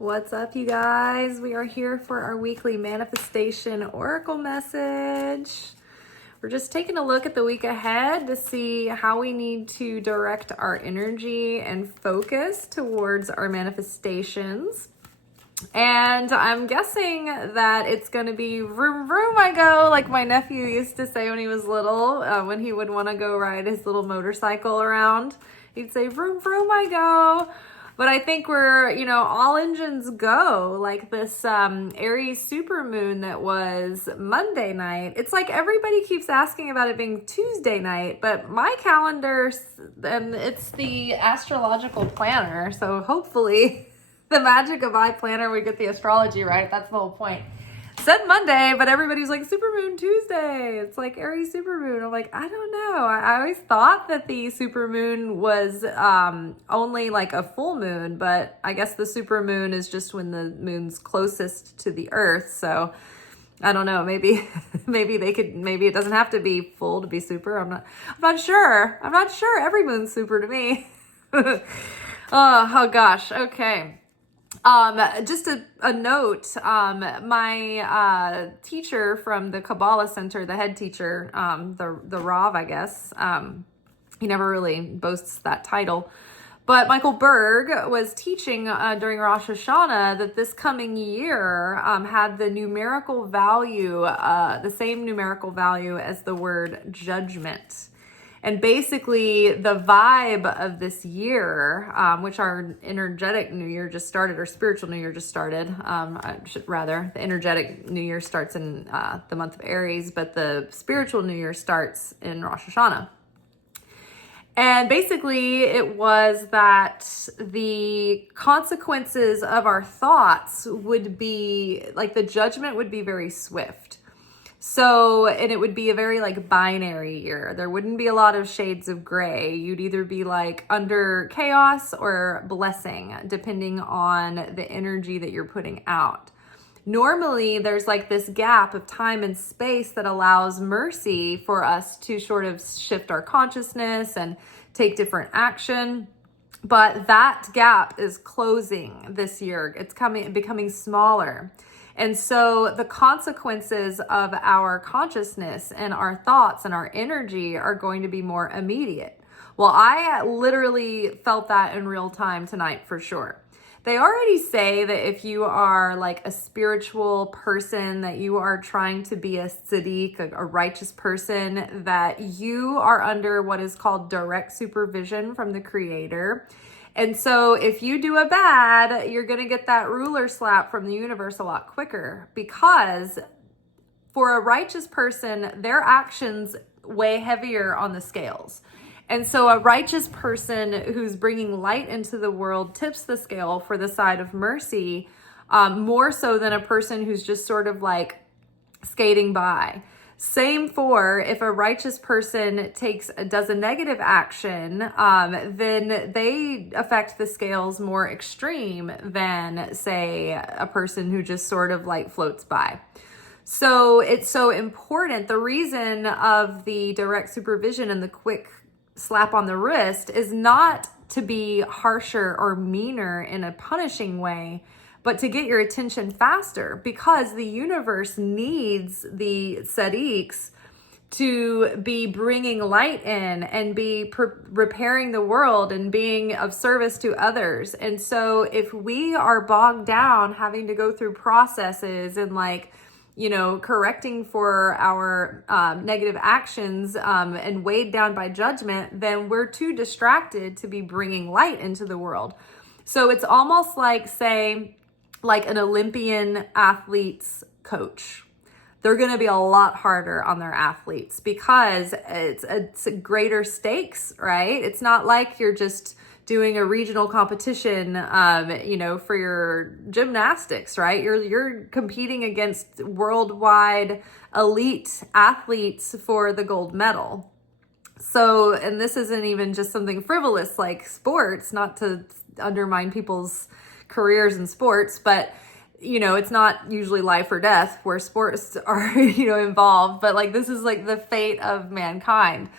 What's up, you guys? We are here for our weekly manifestation oracle message. We're just taking a look at the week ahead to see how we need to direct our energy and focus towards our manifestations. And I'm guessing that it's going to be vroom, vroom, I go, like my nephew used to say when he was little, when he would want to go ride his little motorcycle around. He'd say, vroom, vroom, I go. But I think we're, all engines go, like this Aries supermoon that was Monday night. It's like everybody keeps asking about it being Tuesday night, but my calendar, and it's the astrological planner, so hopefully the Magick of I planner would get the astrology right. That's the whole point. Said Monday, but everybody's like, supermoon Tuesday. It's like Aries supermoon. I'm like, I don't know. I always thought that the supermoon was only like a full moon, but I guess the supermoon is just when the moon's closest to the earth. So I don't know. Maybe it doesn't have to be full to be super. I'm not sure. Every moon's super to me. Oh gosh. Okay. Just a note, my teacher from the Kabbalah Center, the head teacher, the Rav, I guess, he never really boasts that title, but Michael Berg was teaching during Rosh Hashanah that this coming year had the numerical value, the same numerical value as the word judgment. And basically the vibe of this year, which our energetic new year just started, or spiritual new year just started, the energetic new year starts in the month of Aries, but the spiritual new year starts in Rosh Hashanah. And basically it was that the consequences of our thoughts would be, like the judgment would be very swift. So, and it would be a very binary year. There wouldn't be a lot of shades of gray. You'd either be under chaos or blessing, depending on the energy that you're putting out. Normally, there's this gap of time and space that allows mercy for us to sort of shift our consciousness and take different action. But that gap is closing this year. It's becoming smaller. And so the consequences of our consciousness and our thoughts and our energy are going to be more immediate. Well, I literally felt that in real time tonight for sure. They already say that if you are a spiritual person, that you are trying to be a tzaddik, a righteous person, that you are under what is called direct supervision from the Creator. And so if you do a bad, you're going to get that ruler slap from the universe a lot quicker, because for a righteous person, their actions weigh heavier on the scales. And so a righteous person who's bringing light into the world tips the scale for the side of mercy, more so than a person who's just sort of skating by. Same for if a righteous person does a negative action, then they affect the scales more extreme than, say, a person who just sort of floats by. So it's so important. The reason of the direct supervision and the quick slap on the wrist is not to be harsher or meaner in a punishing way, but to get your attention faster, because the universe needs the tzaddiks to be bringing light in and be repairing the world and being of service to others. And so if we are bogged down having to go through processes and correcting for our negative actions and weighed down by judgment, then we're too distracted to be bringing light into the world. So it's almost say, an Olympian athlete's coach. They're going to be a lot harder on their athletes because it's greater stakes, right? It's not like you're just doing a regional competition, for your gymnastics, right? You're competing against worldwide elite athletes for the gold medal. So, and this isn't even just something frivolous like sports, not to undermine people's careers in sports, but it's not usually life or death where sports are involved, but this is the fate of mankind.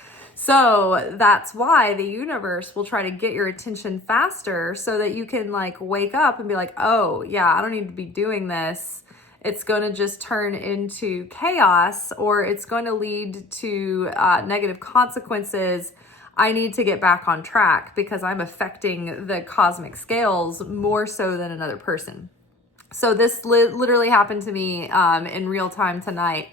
So that's why the universe will try to get your attention faster so that you can like wake up and be like, oh yeah, I don't need to be doing this. It's going to just turn into chaos, or it's going to lead to negative consequences. I need to get back on track because I'm affecting the cosmic scales more so than another person. So this literally happened to me in real time tonight.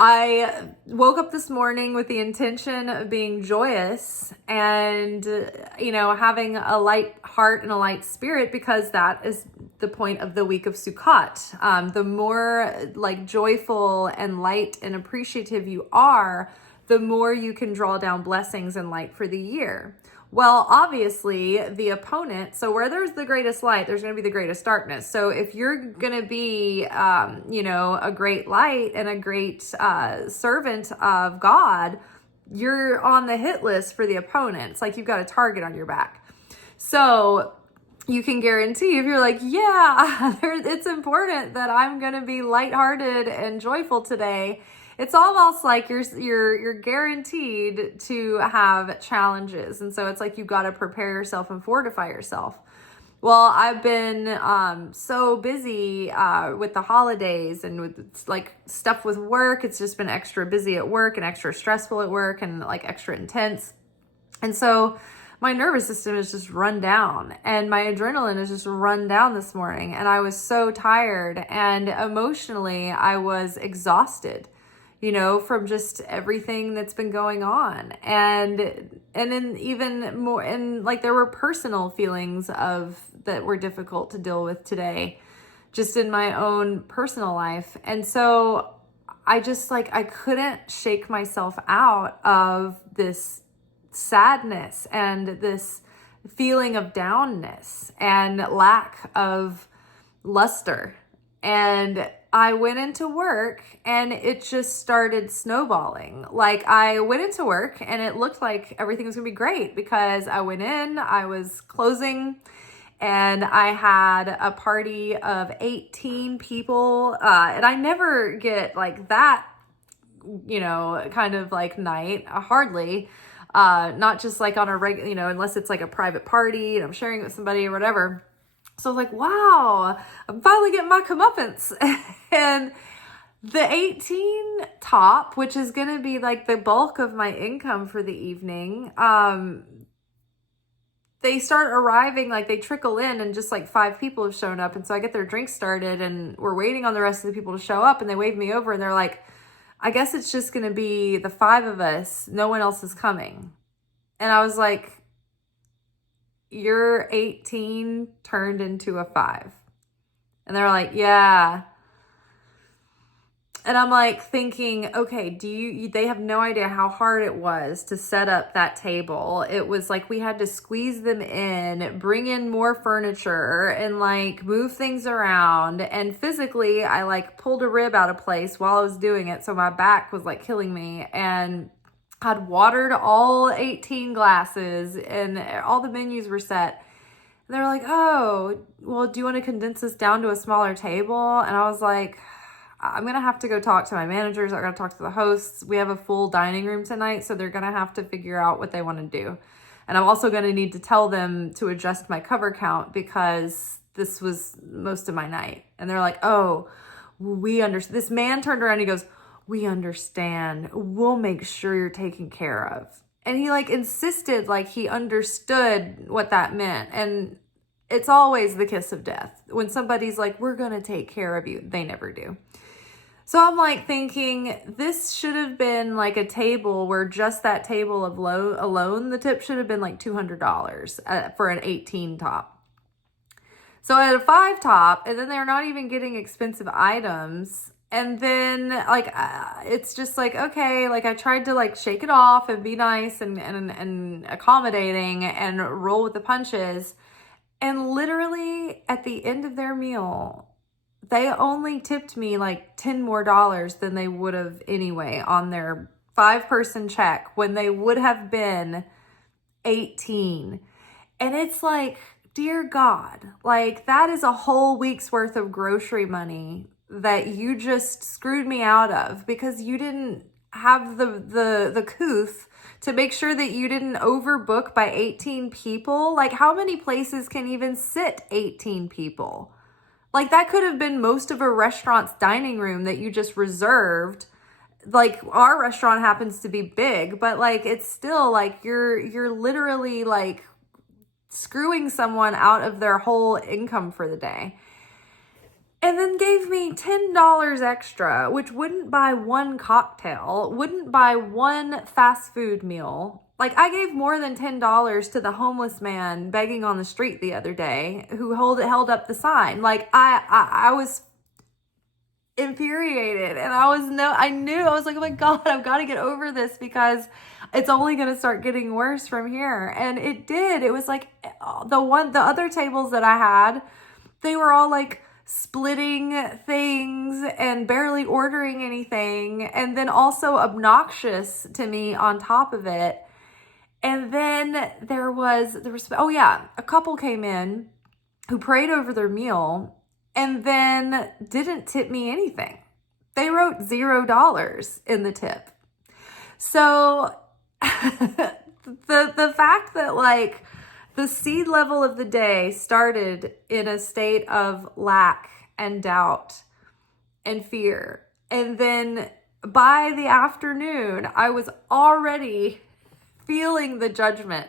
I woke up this morning with the intention of being joyous and, having a light heart and a light spirit, because that is the point of the week of Sukkot. The more like joyful and light and appreciative you are, the more you can draw down blessings and light for the year. Well, obviously, the opponent, so where there's the greatest light, there's going to be the greatest darkness. So if you're going to be, a great light and a great servant of God, you're on the hit list for the opponent. It's like you've got a target on your back. So you can guarantee, if you're like, yeah, it's important that I'm going to be lighthearted and joyful today, it's almost like you're guaranteed to have challenges. And so it's like you've got to prepare yourself and fortify yourself. Well, I've been so busy with the holidays and with like stuff with work. It's just been extra busy at work and extra stressful at work and like extra intense. And so my nervous system is just run down and my adrenaline is just run down this morning. And I was so tired, and emotionally I was exhausted, from just everything that's been going on. And then even more, and like there were personal feelings that were difficult to deal with today, just in my own personal life. And so I just I couldn't shake myself out of this sadness and this feeling of downness and lack of luster. And I went into work and it just started snowballing. Like I went into work and it looked like everything was gonna be great because I went in, I was closing, and I had a party of 18 people. And I never get like that, kind of like night, hardly. Not just like on a regular, unless it's like a private party and I'm sharing it with somebody or whatever. So I was like, wow, I'm finally getting my comeuppance. And the 18 top, which is going to be like the bulk of my income for the evening, they start arriving, like they trickle in, and just like 5 people have shown up. And so I get their drinks started and we're waiting on the rest of the people to show up, and they wave me over and they're like, I guess it's just going to be the 5 of us. No one else is coming. And I was like, your 18 turned into a 5. And they're like, yeah. And I'm like thinking, okay, they have no idea how hard it was to set up that table. It was like we had to squeeze them in, bring in more furniture, and like move things around. And physically, I like pulled a rib out of place while I was doing it. So my back was like killing me. And I'd watered all 18 glasses and all the menus were set. And they were like, oh, well, do you want to condense this down to a smaller table? And I was like, I'm going to have to go talk to my managers. I got to talk to the hosts. We have a full dining room tonight, so they're going to have to figure out what they want to do. And I'm also going to need to tell them to adjust my cover count because this was most of my night. And they're like, oh, we understand. This man turned around and he goes, we understand. We'll make sure you're taken care of. And he like insisted like he understood what that meant. And it's always the kiss of death. When somebody's like, we're going to take care of you, they never do. So I'm like thinking this should have been like a table where just that table of alone, the tip should have been like $200 for an 18 top. So I had a 5 top, and then they're not even getting expensive items. And then like, it's just like, okay, like I tried to like shake it off and be nice and accommodating and roll with the punches. And literally at the end of their meal, they only tipped me like $10 more than they would have anyway on their 5-person check when they would have been 18. And it's like, dear God, like that is a whole week's worth of grocery money that you just screwed me out of because you didn't have the couth to make sure that you didn't overbook by 18 people. Like, how many places can even sit 18 people? Like, that could have been most of a restaurant's dining room that you just reserved. Like, our restaurant happens to be big, but like, it's still like you're literally like screwing someone out of their whole income for the day. And then gave me $10 extra, which wouldn't buy one cocktail, wouldn't buy one fast food meal. Like, I gave more than $10 to the homeless man begging on the street the other day who held up the sign. Like, I was infuriated, and I was like, oh my God, I've got to get over this because it's only going to start getting worse from here. And it did. It was like the other tables that I had, they were all like splitting things and barely ordering anything, and then also obnoxious to me on top of it. And then there was oh yeah, a couple came in who prayed over their meal and then didn't tip me anything. They wrote $0 in the tip. So the fact that like the seed level of the day started in a state of lack and doubt and fear. And then by the afternoon, I was already feeling the judgment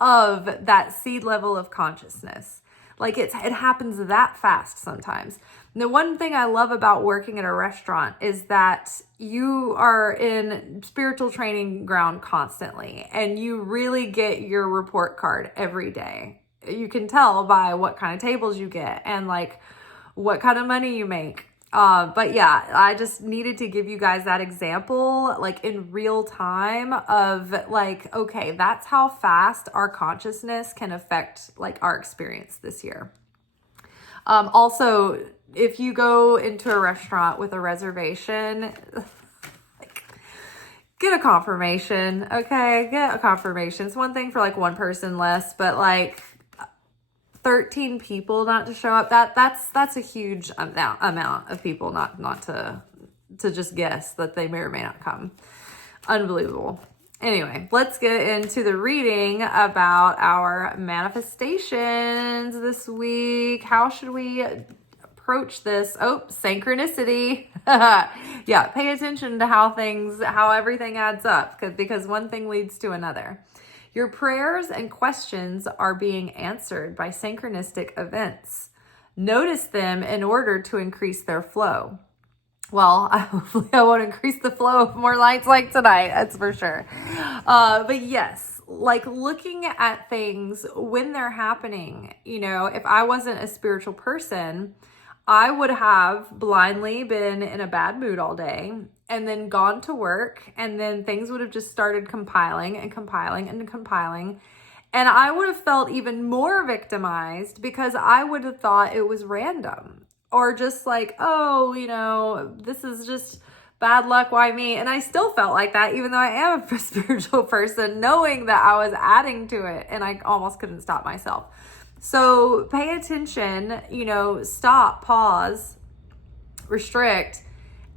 of that seed level of consciousness. Like it happens that fast sometimes. And the one thing I love about working at a restaurant is that you are in spiritual training ground constantly, and you really get your report card every day. You can tell by what kind of tables you get and like what kind of money you make. But yeah, I just needed to give you guys that example, like in real time of like, okay, that's how fast our consciousness can affect like our experience this year. Also, if you go into a restaurant with a reservation, like, get a confirmation, okay? Get a confirmation. It's one thing for like one person less, but like 13 people not to show up, that's a huge amount of people not to just guess that they may or may not come. Unbelievable. Anyway, let's get into the reading about our manifestations this week. How should we approach this? Oh, synchronicity. Yeah, pay attention to how everything adds up, because one thing leads to another. Your prayers and questions are being answered by synchronistic events. Notice them in order to increase their flow. Well, hopefully I won't increase the flow of more nights like tonight, that's for sure. But yes, like looking at things when they're happening, you know, if I wasn't a spiritual person, I would have blindly been in a bad mood all day and then gone to work, and then things would have just started compiling and compiling and compiling. And I would have felt even more victimized because I would have thought it was random or just like, oh, you know, this is just bad luck. Why me? And I still felt like that, even though I am a spiritual person, knowing that I was adding to it, and I almost couldn't stop myself. So pay attention, you know, stop, pause, restrict,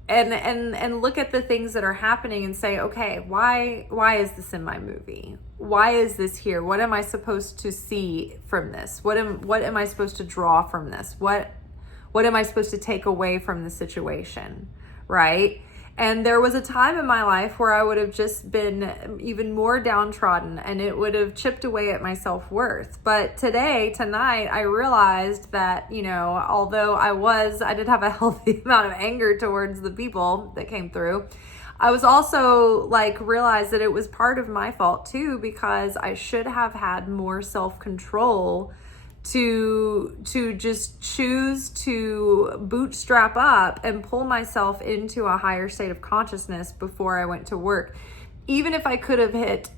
and look at the things that are happening and say, okay, why is this in my movie? Why is this here? What am I supposed to see from this? What am I supposed to draw from this? What am I supposed to take away from the situation, right? And there was a time in my life where I would have just been even more downtrodden, and it would have chipped away at my self-worth. But tonight, I realized that, you know, although I did have a healthy amount of anger towards the people that came through, I was also like realized that it was part of my fault too, because I should have had more self-control to just choose to bootstrap up and pull myself into a higher state of consciousness before I went to work. Even if I could have hit,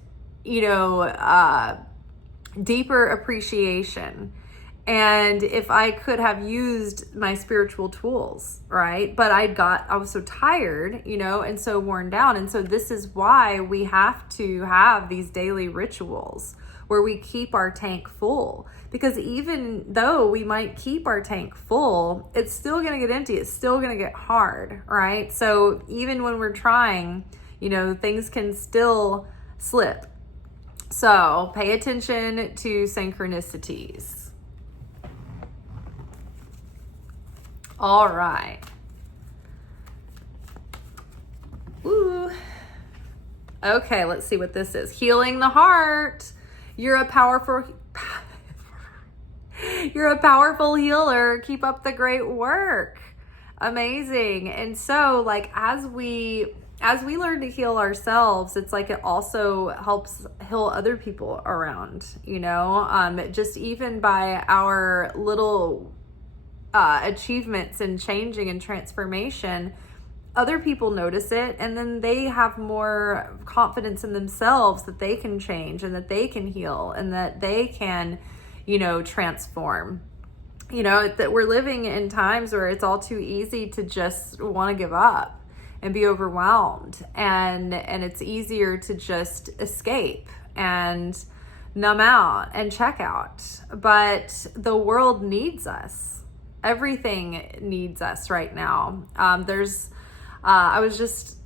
you know, deeper appreciation, and if I could have used my spiritual tools, right? But I was so tired, you know, and so worn down. And so this is why we have to have these daily rituals where we keep our tank full. Because even though we might keep our tank full, it's still going to get empty. It's still going to get hard, right? So even when we're trying, you know, things can still slip. So pay attention to synchronicities. All right. Woo. Okay, let's see what this is. Healing the heart. You're a powerful healer. Keep up the great work. Amazing. And so like as we learn to heal ourselves, it's like it also helps heal other people around, you know, just even by our little achievements and changing and transformation, other people notice it, and then they have more confidence in themselves that they can change and that they can heal and that they can, you know, transform. You know, that we're living in times where it's all too easy to just want to give up and be overwhelmed, and it's easier to just escape and numb out and check out. But the world needs us. Everything needs us right now. I was just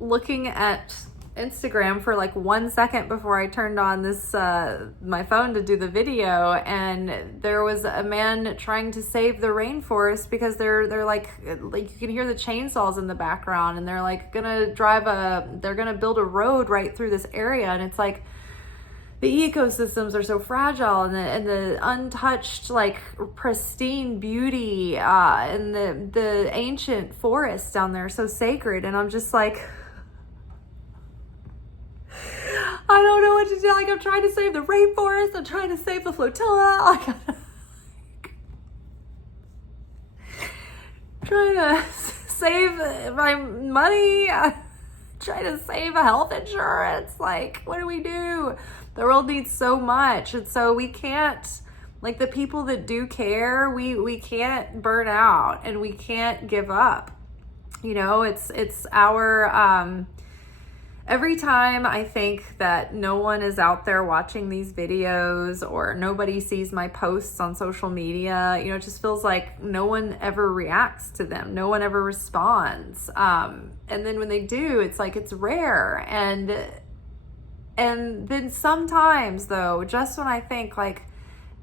looking at Instagram for like 1 second before I turned on this my phone to do the video, and there was a man trying to save the rainforest because they're like you can hear the chainsaws in the background, and they're like gonna build a road right through this area, and it's like the ecosystems are so fragile, and the untouched, like pristine beauty, and the ancient forests down there are so sacred. And I'm just like, I don't know what to do. Like, I'm trying to save the rainforest. I'm trying to save the flotilla. Like, trying to save my money. Trying to save a health insurance. Like, what do we do? The world needs so much. And so we can't, like the people that do care, we can't burn out and we can't give up. You know, it's our, every time I think that no one is out there watching these videos or nobody sees my posts on social media, you know, it just feels like no one ever reacts to them. No one ever responds. And then when they do, it's like, it's rare. And then sometimes though, just when I think like,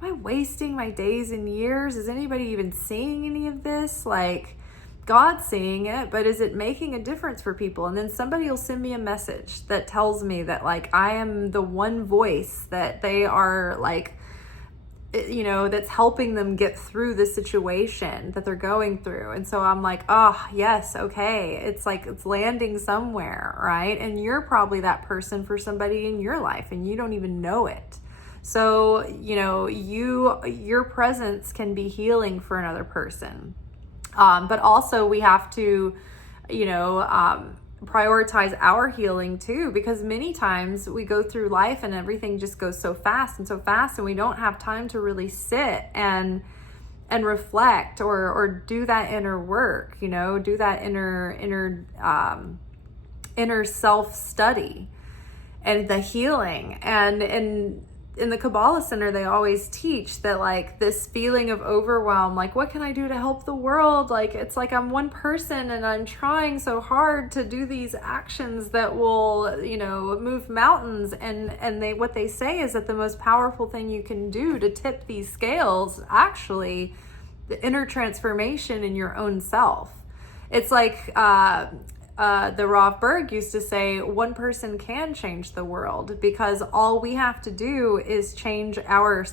am I wasting my days and years? Is anybody even seeing any of this? Like, God's seeing it, but is it making a difference for people? And then somebody will send me a message that tells me that like I am the one voice that they are like, you know, that's helping them get through the situation that they're going through. And so I'm like, oh yes, okay. It's like it's landing somewhere, right? And you're probably that person for somebody in your life and you don't even know it. So, you know, your presence can be healing for another person. But also we have to, you know, prioritize our healing too, because many times we go through life and everything just goes so fast and we don't have time to really sit and reflect or do that inner work, you know, do that inner self-study and the healing. And in the Kabbalah Center, they always teach that like this feeling of overwhelm, like what can I do to help the world? Like, it's like I'm one person and I'm trying so hard to do these actions that will, you know, move mountains. And what they say is that the most powerful thing you can do to tip these scales, actually the inner transformation in your own self. It's like, the Rav Berg used to say, one person can change the world because all we have to do is change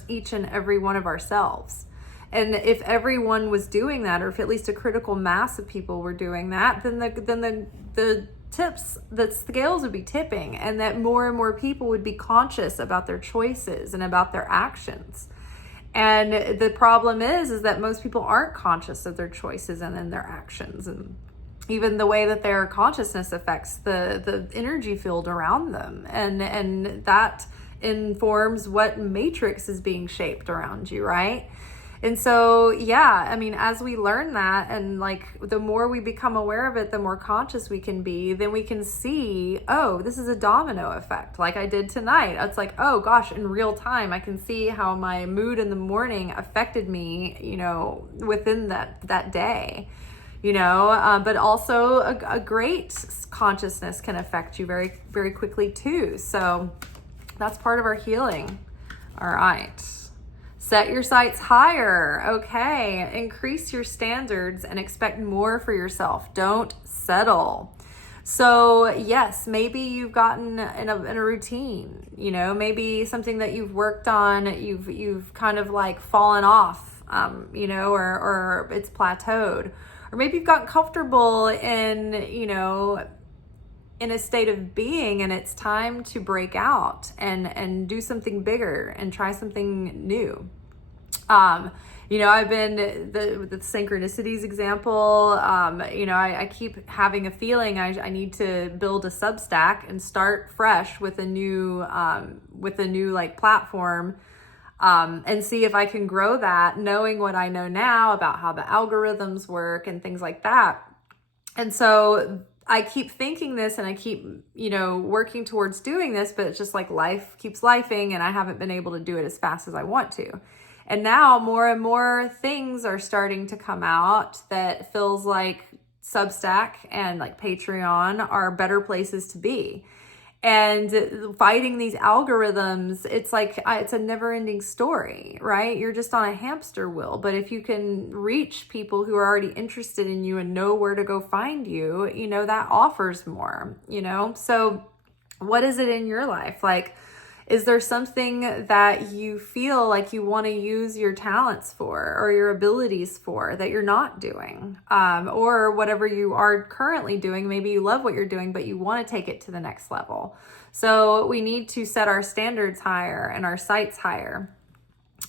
each and every one of ourselves. And if everyone was doing that, or if at least a critical mass of people were doing that, then the scales would be tipping, and that more and more people would be conscious about their choices and about their actions. And the problem is that most people aren't conscious of their choices and then their actions, and even the way that their consciousness affects the energy field around them. And that informs what matrix is being shaped around you, right? And so, yeah, I mean, as we learn that, and like the more we become aware of it, the more conscious we can be, then we can see, oh, this is a domino effect. Like I did tonight. It's like, oh gosh, in real time, I can see how my mood in the morning affected me, you know, within that day. but also a great consciousness can affect you very, very quickly too. So that's part of our healing. All right. Set your sights higher. Okay. Increase your standards and expect more for yourself. Don't settle. So yes, maybe you've gotten in a routine, maybe something that you've worked on, you've kind of like fallen off, or it's plateaued, or maybe you've gotten comfortable in a state of being, and it's time to break out and do something bigger and try something new. I've been the synchronicities example. I keep having a feeling I need to build a Substack and start fresh with a new like platform, and see if I can grow that, knowing what I know now about how the algorithms work and things like that. And so I keep thinking this, and I keep, working towards doing this, but it's just like life keeps lifing, and I haven't been able to do it as fast as I want to. And now more and more things are starting to come out that feels like Substack and like Patreon are better places to be. And fighting these algorithms, it's like, it's a never ending story, right? You're just on a hamster wheel. But if you can reach people who are already interested in you and know where to go find you, that offers more, So what is it in your life? Like, is there something that you feel like you want to use your talents for or your abilities for that you're not doing? Or whatever you are currently doing, maybe you love what you're doing, but you want to take it to the next level. So we need to set our standards higher and our sights higher.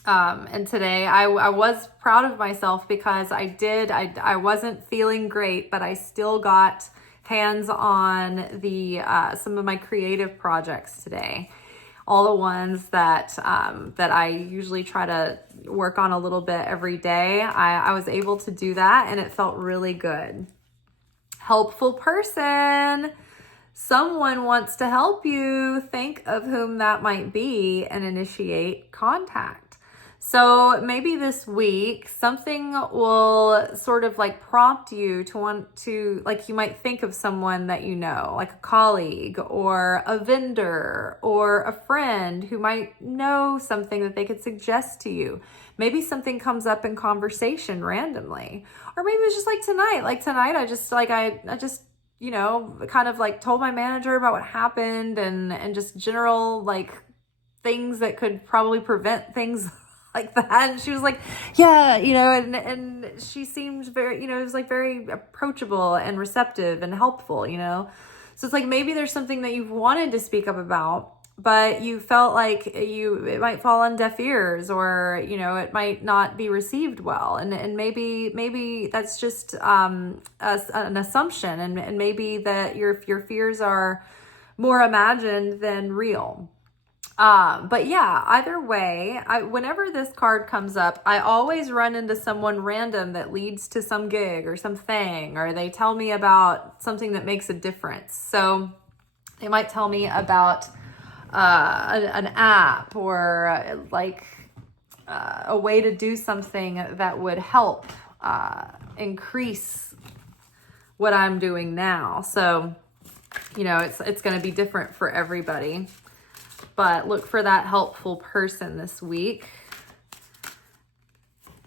And today I was proud of myself because I wasn't feeling great, but I still got hands on some of my creative projects today. All the ones that I usually try to work on a little bit every day. I was able to do that, and it felt really good. Helpful person. Someone wants to help you. Think of whom that might be and initiate contact. So maybe this week, something will sort of like prompt you to want to, like, you might think of someone that like a colleague or a vendor or a friend who might know something that they could suggest to you. Maybe something comes up in conversation randomly. Or maybe it's just like tonight. Like tonight, I just kind of like told my manager about what happened and just general like things that could probably prevent things like that. And she was like, yeah, and she seemed very, it was like very approachable and receptive and helpful, So it's like, maybe there's something that you've wanted to speak up about, but you felt like it might fall on deaf ears, or, it might not be received well. And maybe that's just an assumption, and maybe that your fears are more imagined than real. But yeah, either way, whenever this card comes up, I always run into someone random that leads to some gig or something, or they tell me about something that makes a difference. So they might tell me about an app, or a way to do something that would help increase what I'm doing now. So, it's going to be different for everybody. But look for that helpful person this week.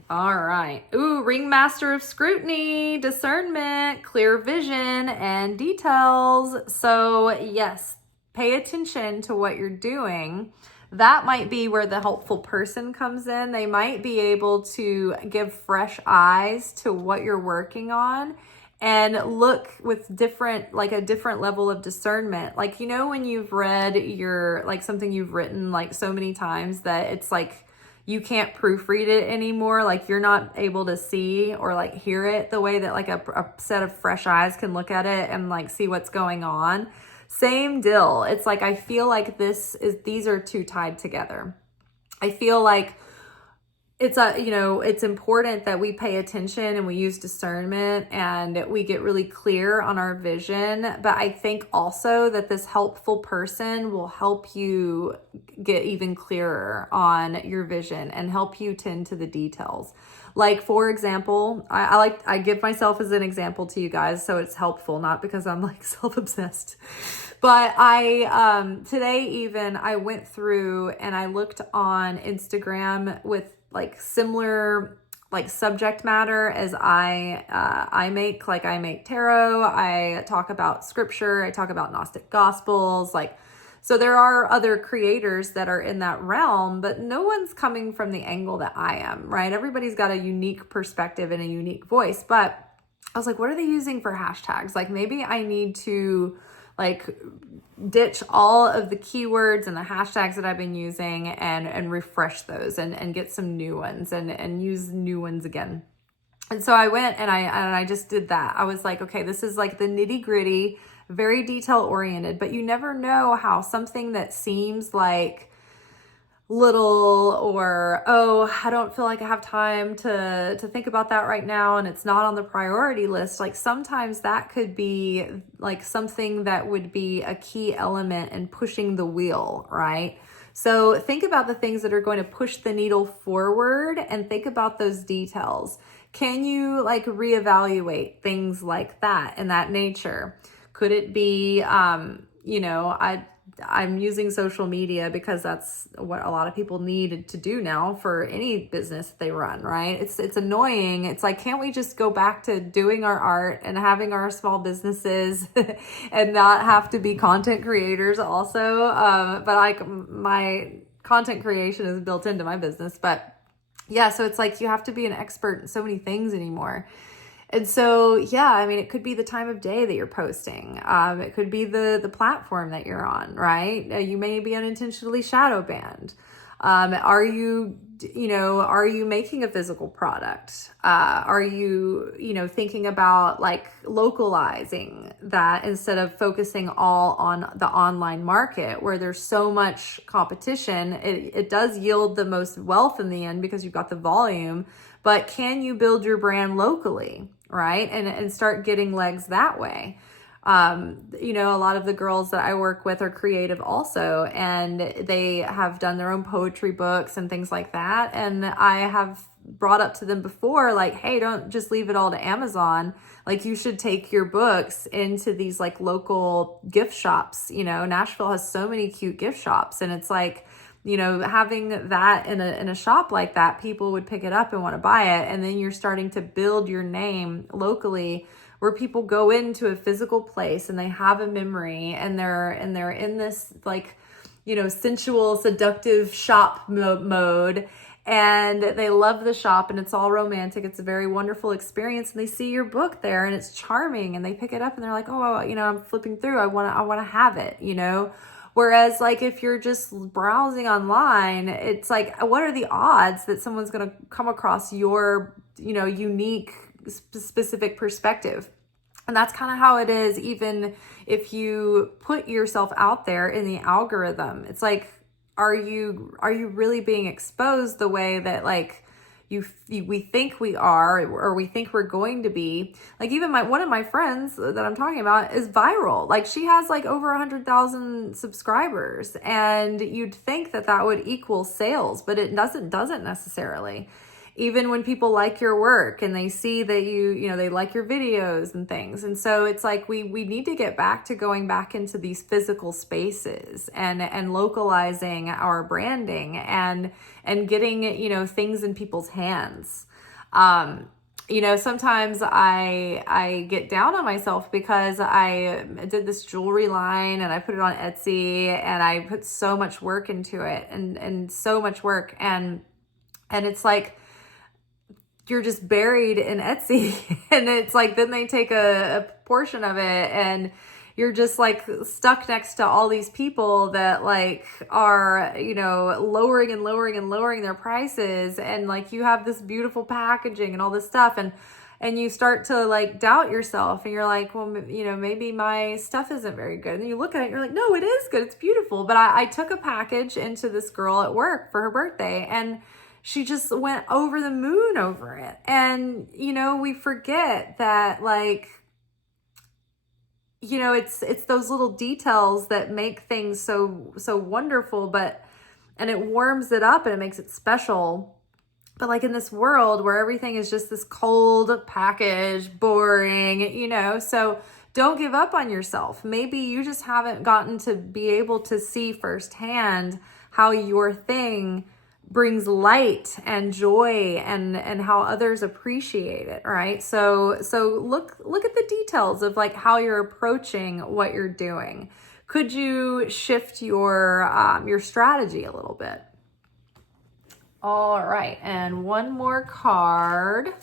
All right. Ooh, Ringmaster of Scrutiny, discernment, clear vision, and details. So yes, pay attention to what you're doing. That might be where the helpful person comes in. They might be able to give fresh eyes to what you're working on and look with a different level of discernment. Like, when you've read something you've written like so many times that it's like you can't proofread it anymore. Like, you're not able to see or like hear it the way that like a set of fresh eyes can look at it and like see what's going on. Same deal. It's like, I feel like these are two tied together. I feel like it's important that we pay attention and we use discernment and we get really clear on our vision. But I think also that this helpful person will help you get even clearer on your vision and help you tend to the details. Like, for example, I give myself as an example to you guys, so it's helpful, not because I'm like self-obsessed. But today even, I went through and I looked on Instagram with like similar like subject matter as I make. Like, I make tarot, I talk about scripture, I talk about Gnostic gospels, like, so there are other creators that are in that realm, but no one's coming from the angle that I am, right? Everybody's got a unique perspective and a unique voice. But I was like, what are they using for hashtags? Like, maybe I need to like ditch all of the keywords and the hashtags that I've been using and refresh those and get some new ones and use new ones again. And so I went and I just did that. I was like, okay, this is like the nitty gritty, very detail oriented, but you never know how something that seems like little, or, oh, I don't feel like I have time to think about that right now, and it's not on the priority list. Like, sometimes that could be like something that would be a key element in pushing the wheel, right? So think about the things that are going to push the needle forward and think about those details. Can you like reevaluate things like that in that nature? Could it be, I'm using social media because that's what a lot of people need to do now for any business that they run, right? It's annoying. It's like, can't we just go back to doing our art and having our small businesses and not have to be content creators also? But like, my content creation is built into my business. But yeah, so it's like you have to be an expert in so many things anymore. And so, yeah, I mean, it could be the time of day that you're posting. It could be the platform that you're on, right? You may be unintentionally shadow banned. Are you making a physical product? Are you, thinking about like localizing that instead of focusing all on the online market where there's so much competition? It does yield the most wealth in the end because you've got the volume, but can you build your brand locally? Right? And start getting legs that way. A lot of the girls that I work with are creative also, and they have done their own poetry books and things like that. And I have brought up to them before, like, hey, don't just leave it all to Amazon. Like, you should take your books into these like local gift shops. Nashville has so many cute gift shops, and it's like, having that in a shop like that, people would pick it up and want to buy it. And then you're starting to build your name locally where people go into a physical place and they have a memory and they're in this like, sensual, seductive shop mode. And they love the shop and it's all romantic. It's a very wonderful experience. And they see your book there and it's charming and they pick it up and they're like, oh, I'm flipping through. I want to have it, Whereas like if you're just browsing online, it's like, what are the odds that someone's going to come across your, unique specific perspective? And that's kind of how it is. Even if you put yourself out there in the algorithm, it's like, are you really being exposed the way that like we think we are, or we think we're going to be? Like, even one of my friends that I'm talking about is viral. Like, she has like over 100,000 subscribers, and you'd think that would equal sales, but it doesn't necessarily. Even when people like your work and they see that they like your videos and things. And so it's like we need to get back to going back into these physical spaces and localizing our branding and getting, things in people's hands. Sometimes I get down on myself because I did this jewelry line and I put it on Etsy and I put so much work into it and so much work. And it's like, you're just buried in Etsy and it's like, then they take a portion of it and you're just like stuck next to all these people that like are, lowering and lowering and lowering their prices. And like, you have this beautiful packaging and all this stuff. And you start to like doubt yourself and you're like, well, maybe my stuff isn't very good. And then you look at it and you're like, no, it is good. It's beautiful. But I took a package into this girl at work for her birthday and she just went over the moon over it. And, we forget that like, it's those little details that make things so wonderful, and it warms it up and it makes it special. But like in this world where everything is just this cold package, boring, so don't give up on yourself. Maybe you just haven't gotten to be able to see firsthand how your thing brings light and joy and how others appreciate it, right? So look at the details of like how you're approaching what you're doing. Could you shift your strategy a little bit? All right, and one more card.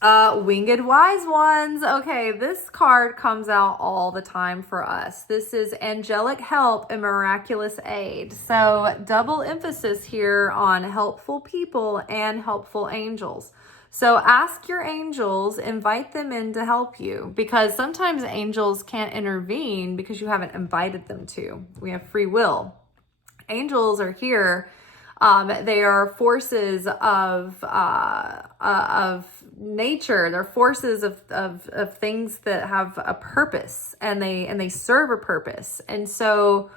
Winged Wise Ones. Okay, this card comes out all the time for us. This is angelic help and miraculous aid. So double emphasis here on helpful people and helpful angels. So ask your angels, invite them in to help you, because sometimes angels can't intervene because you haven't invited them to. We have free will. Angels are here. They are forces of nature. They're forces of things that have a purpose, and they serve a purpose. And so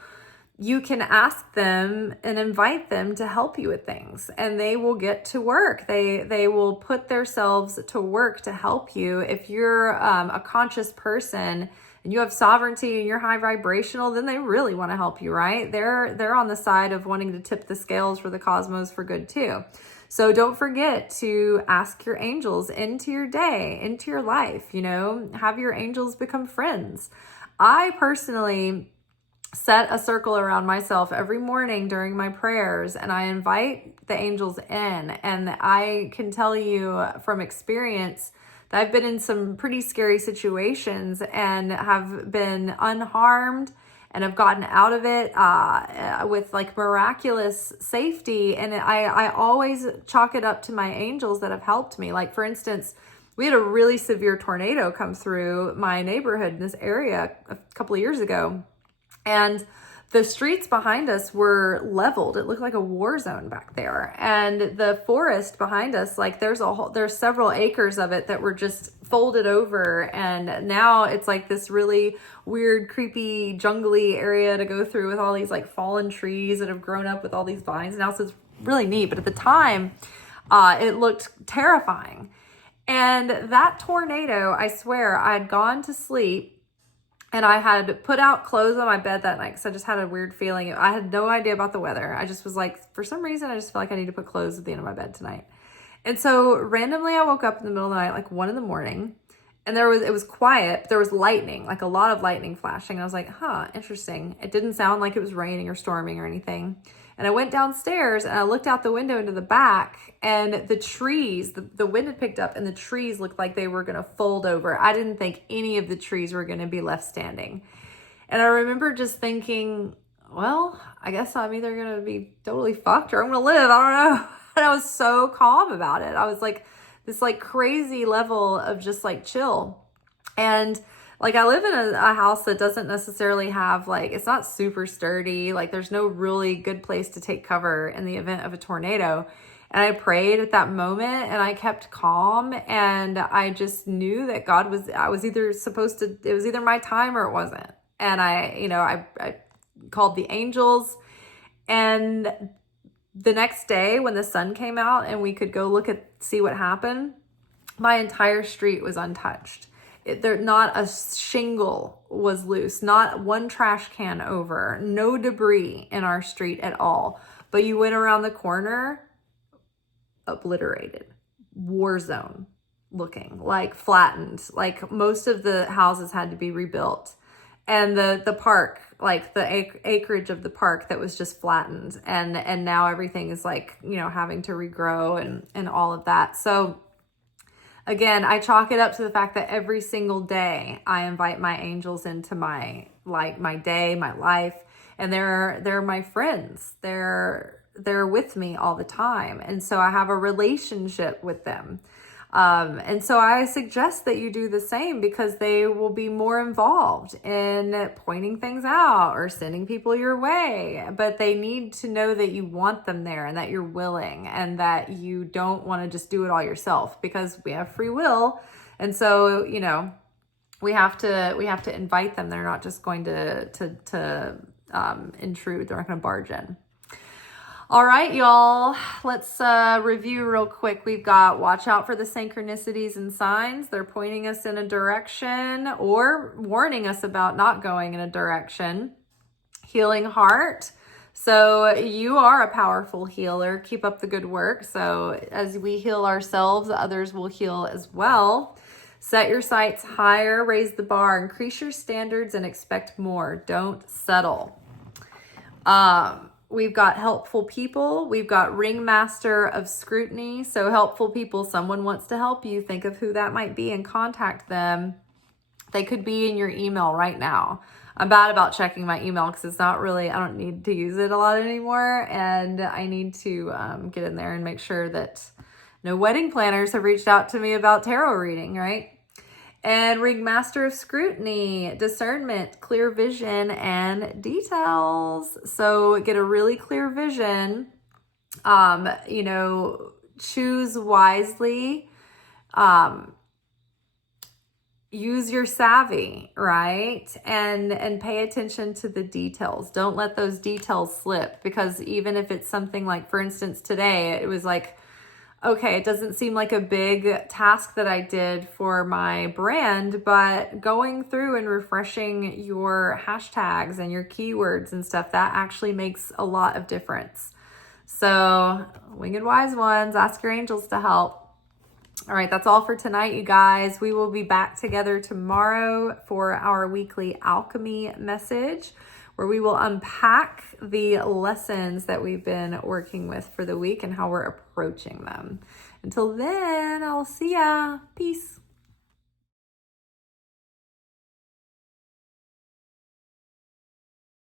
you can ask them and invite them to help you with things, and they will get to work. They will put themselves to work to help you. If you're a conscious person and you have sovereignty and you're high vibrational, then they really want to help you, right? They're on the side of wanting to tip the scales for the cosmos for good too. So don't forget to ask your angels into your day, into your life, have your angels become friends. I personally set a circle around myself every morning during my prayers, and I invite the angels in. And I can tell you from experience that I've been in some pretty scary situations and have been unharmed and have gotten out of it with like miraculous safety. And I always chalk it up to my angels that have helped me. Like, for instance, we had a really severe tornado come through my neighborhood in this area a couple of years ago. And the streets behind us were leveled. It looked like a war zone back there. And the forest behind us, like there's several acres of it that were just folded over. And now it's like this really weird, creepy, jungly area to go through with all these like fallen trees that have grown up with all these vines. Now so it's really neat. But at the time, it looked terrifying. And that tornado, I swear, I had gone to sleep and I had put out clothes on my bed that night because I just had a weird feeling. I had no idea about the weather. I just was like, for some reason, I just feel like I need to put clothes at the end of my bed tonight. And so randomly I woke up in the middle of the night, like 1 a.m, and it was quiet. There was lightning, like a lot of lightning flashing. I was like, interesting. It didn't sound like it was raining or storming or anything. And I went downstairs and I looked out the window into the back, and the trees, the wind had picked up and the trees looked like they were going to fold over. I didn't think any of the trees were going to be left standing. And I remember just thinking, well, I guess I'm either going to be totally fucked or I'm going to live. I don't know. And I was so calm about it. I was like this like crazy level of just like chill. And like I live in a house that doesn't necessarily have like, it's not super sturdy. Like there's no really good place to take cover in the event of a tornado. And I prayed at that moment and I kept calm, and I just knew that I was either it was either my time or it wasn't. And I called the angels, and the next day when the sun came out and we could go see what happened, my entire street was untouched. Not a shingle was loose, not one trash can over, no debris in our street at all. But you went around the corner, obliterated, war zone looking, like flattened, like most of the houses had to be rebuilt. And the park, like the acreage of the park that was just flattened. And now everything is like, having to regrow and all of that. So again, I chalk it up to the fact that every single day I invite my angels into my day, my life, and they're my friends. They're with me all the time. And so I have a relationship with them. And so I suggest that you do the same, because they will be more involved in pointing things out or sending people your way. But they need to know that you want them there and that you're willing, and that you don't want to just do it all yourself, because we have free will. And so, we have to invite them. They're not just going to intrude. They're not going to barge in. All right, y'all, let's review real quick. We've got watch out for the synchronicities and signs. They're pointing us in a direction or warning us about not going in a direction. Healing heart. So you are a powerful healer. Keep up the good work. So as we heal ourselves, others will heal as well. Set your sights higher, raise the bar, increase your standards, and expect more. Don't settle. We've got helpful people. We've got ringmaster of scrutiny. So helpful people, someone wants to help you. Think of who that might be and contact them. They could be in your email right now. I'm bad about checking my email because it's not really, I don't need to use it a lot anymore. And I need to get in there and make sure that no wedding planners have reached out to me about tarot reading, right? And ringmaster of scrutiny, discernment, clear vision, and details. So get a really clear vision, choose wisely, use your savvy, right? And pay attention to the details. Don't let those details slip, because even if it's something like, for instance, today, it was like, okay, it doesn't seem like a big task that I did for my brand, but going through and refreshing your hashtags and your keywords and stuff, that actually makes a lot of difference. So, winged wise ones, ask your angels to help. All right, that's all for tonight, you guys. We will be back together tomorrow for our weekly alchemy message, where we will unpack the lessons that we've been working with for the week and how we're approaching them. Until then, I'll see ya. Peace.